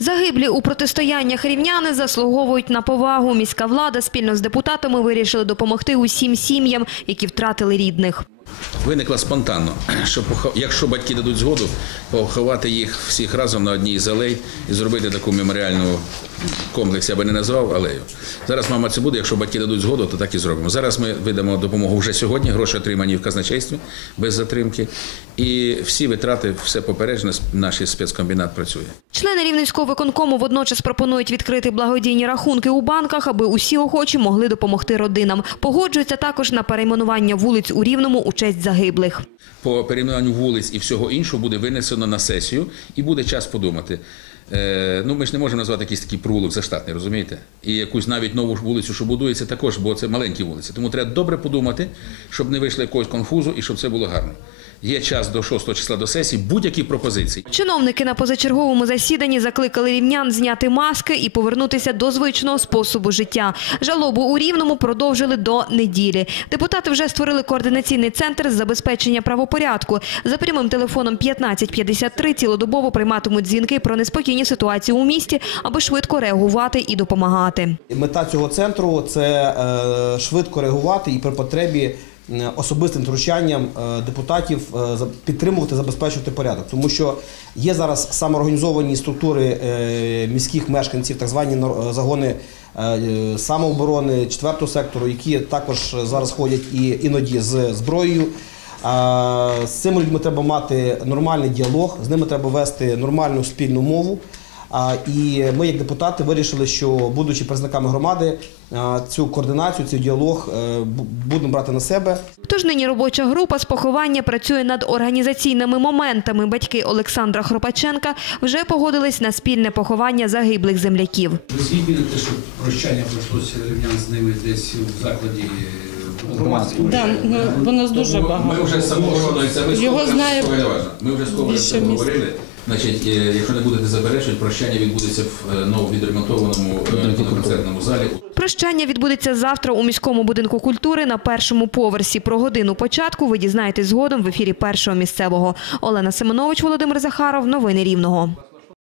Загиблі у протистояннях рівняни заслуговують на повагу. Міська влада спільно з депутатами вирішили допомогти усім сім'ям, які втратили рідних. Виникла спонтанно, що якщо батьки дадуть згоду, поховати їх всіх разом на одній із алей і зробити таку меморіальну комплекс, я би не назвав алею. Зараз, мама, це буде, якщо батьки дадуть згоду, то так і зробимо. Зараз ми видамо допомогу вже сьогодні, гроші отримані в казначействі без затримки. І всі витрати, все попереджено, наш спецкомбінат працює. Члени Рівненського виконкому водночас пропонують відкрити благодійні рахунки у банках, аби усі охочі могли допомогти родинам. Погоджуються також на перейменування вулиць у Рівному у честь загиблих. по перейменуванню вулиць і всього іншого буде винесено на сесію, і буде час подумати. Е, ну, ми ж не можемо назвати якийсь такий провулок заштатний, розумієте? І якусь навіть нову вулицю, що будується, також, бо це маленькі вулиці. Тому треба добре подумати, щоб не вийшло якогось конфузу і щоб це було гарно. Є час до 6 числа до сесії, будь-які пропозиції. Чиновники на позачерговому засіданні закликали рівнян зняти маски і повернутися до звичного способу життя. Жалобу у Рівному продовжили до неділі. Депутати вже створили координаційний центр з забезпечення правопорядку. За прямим телефоном 1553 цілодобово прийматимуть дзвінки про неспокійні ситуації у місті, аби швидко реагувати і допомагати. Мета цього центру це е, швидко реагувати і при потребі е, особистим втручанням е, депутатів підтримувати, забезпечувати порядок. Тому що є зараз самоорганізовані структури міських мешканців, так звані загони самооборони четвертого сектору, які також зараз ходять і іноді з зброєю. З цими людьми треба мати нормальний діалог, з ними треба вести нормальну спільну мову. І ми, як депутати, вирішили, що будучи представниками громади, цю координацію, цей діалог е, будемо брати на себе. Тож нині робоча група з поховання працює над організаційними моментами. Батьки Олександра Хропаченка вже погодились на спільне поховання загиблих земляків. Ви згідні те, що прощання пройшлося рівнян з ними десь в закладі е. Да, ну, бо нас дуже Ми вже з самообороною це ви Його знає. Ми вже з більше міст. говорили. Значить, е, якщо не будете заперечувати, прощання відбудеться в е, нововідремонтованому е, концертному залі. Прощання відбудеться завтра у міському будинку культури на першому поверсі. Про годину початку ви дізнаєтесь згодом в ефірі першого місцевого. Олена Семенович, Володимир Захаров. Новини Рівного.